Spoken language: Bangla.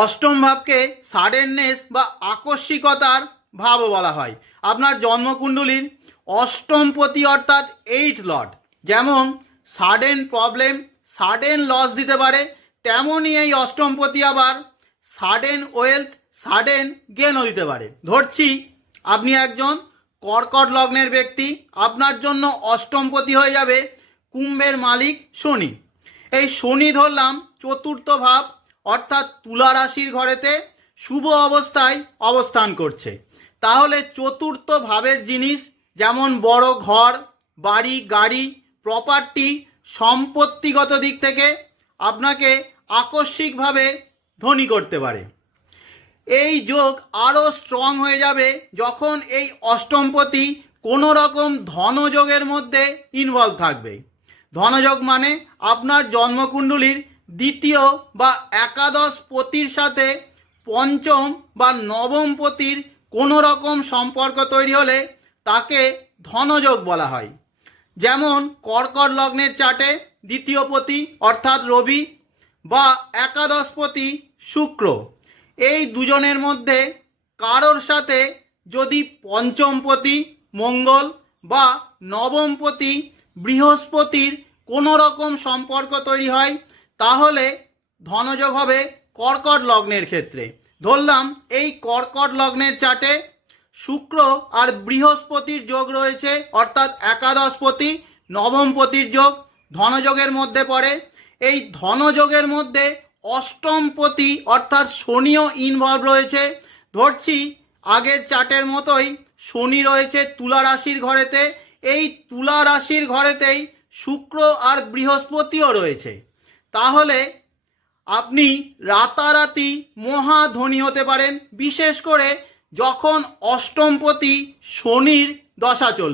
অষ্টম ভাবকে সাডেননেস বা আকস্মিকতার ভাবও বলা হয়। আপনার জন্মকুণ্ডলীর অষ্টম পতি অর্থাৎ এইট লট যেমন সাডেন প্রবলেম সাডেন লস দিতে পারে, তেমনই এই অষ্টমপতি আবার সাডেন ওয়েলথ সাডেন গেনও দিতে পারে। ধরছি, আপনি একজন কর্কট লগ্নের ব্যক্তি, আপনার জন্য অষ্টমপতি হয়ে যাবে কুম্ভের মালিক শনি। এই শনি ধরলাম চতুর্থ ভাব অর্থাৎ তুলা রাশির ঘরেতে শুভ অবস্থায় অবস্থান করছে। তাহলে চতুর্থ ভাবের জিনিস যেমন বড় ঘর, বাড়ি, গাড়ি প্রপার্টি সম্পত্তিগত দিক থেকে আপনাকে আকস্মিকভাবে ধনী করতে পারে। এই যোগ আরও স্ট্রং হয়ে যাবে যখন এই অষ্টমপতি কোনো রকম ধনযোগের মধ্যে ইনভলভ থাকবে। ধনযোগ মানে আপনার জন্মকুণ্ডলীর দ্বিতীয় বা একাদশ পতির সাথে পঞ্চম বা নবম পতির কোনো রকম সম্পর্ক তৈরি হলে তাকে ধনযোগ বলা হয়। যেমন কর্কট লগ্নের চাটে দ্বিতীয় পতি অর্থাৎ রবি বা একাদশপতি শুক্র। এই দুজনের মধ্যে কারোর সাথে যদি পঞ্চমপতি মঙ্গল বা নবমপতি বৃহস্পতির কোনো রকম সম্পর্ক তৈরি হয় তাহলে ধনযোগ হবে কর্কট লগ্নের ক্ষেত্রে। ধরলাম এই কর্কট লগ্নের চাটে শুক্র আর বৃহস্পতির যোগ রয়েছে, অর্থাৎ একাদশপতি, নবমপতির যোগ, ধনযোগের মধ্যে পড়ে। এই ধনযোগের মধ্যে অষ্টমপতি, অর্থাৎ শনিও ইনভলভ রয়েছে। ধরছি আগের চার্টের মতোই শনি রয়েছে তুলা রাশির ঘরেতে। এই তুলা রাশির ঘরেতেই শুক্র আর বৃহস্পতিও রয়েছে। তাহলে আপনি রাতারাতি মহা ধনী হতে পারেন বিশেষ করে যখন অষ্টমপতি শনির দশা চলবে।